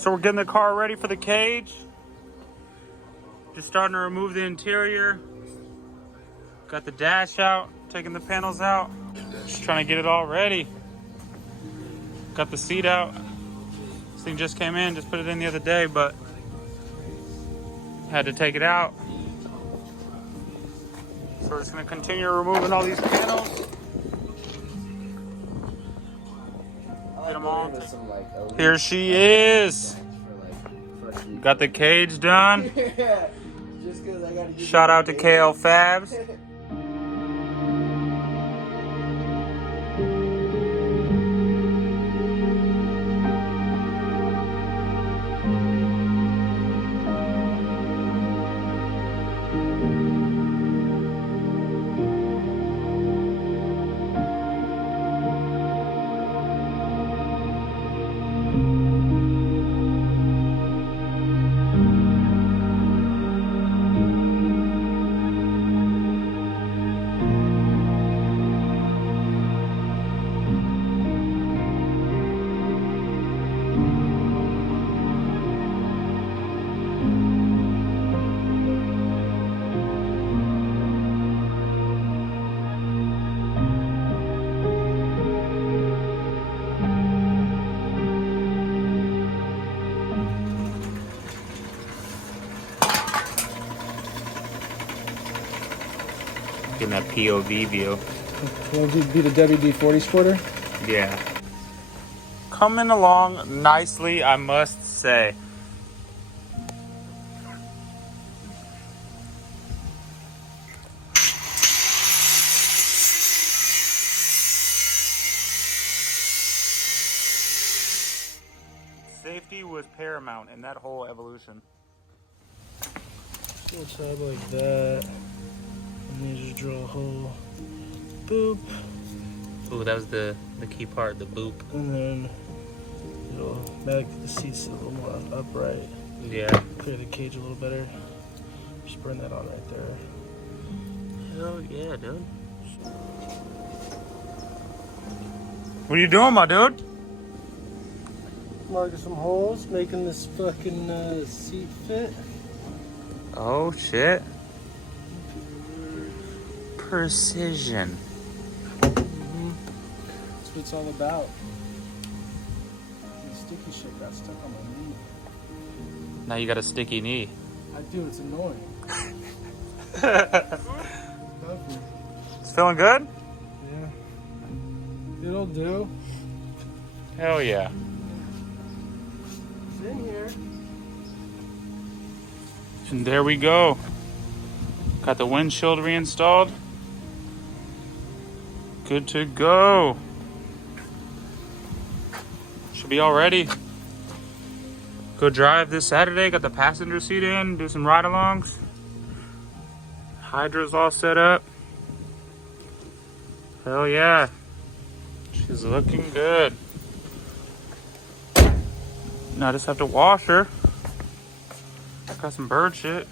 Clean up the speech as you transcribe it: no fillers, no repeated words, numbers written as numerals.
So we're getting the car ready for the cage. Just starting to remove the interior. Got the dash out, taking the panels out. Just trying to get it all ready. Got the seat out. This thing just came in, just put it in the other day, but had to take it out. So we're just gonna continue removing all these panels. Get them all. Here she is. Got the cage done. Shout out to KL Fabs. Getting that POV view. Want to be the WD-40 squirter? Yeah. Coming along nicely, I must say. Safety was paramount in that whole evolution. We'll tab like that. And then just drill a hole. Boop. Ooh, that was the key part, the boop. And then it'll make the seats a little more upright. Yeah. Clear the cage a little better. Just burn that on right there. Hell yeah, dude. What are you doing, my dude? Marking some holes, making this fucking seat fit. Oh shit. Precision. That's what it's all about. The sticky shit got stuck on my knee. Now you got a sticky knee. I do, it's annoying. It's feeling good? Yeah. It'll do. Hell yeah. It's in here. And there we go. Got the windshield reinstalled. Good to go. Should be all ready. Go drive this Saturday. Got the passenger seat in. Do some ride-alongs. Hydra's all set up. Hell yeah. She's looking good. Now I just have to wash her. Got some bird shit.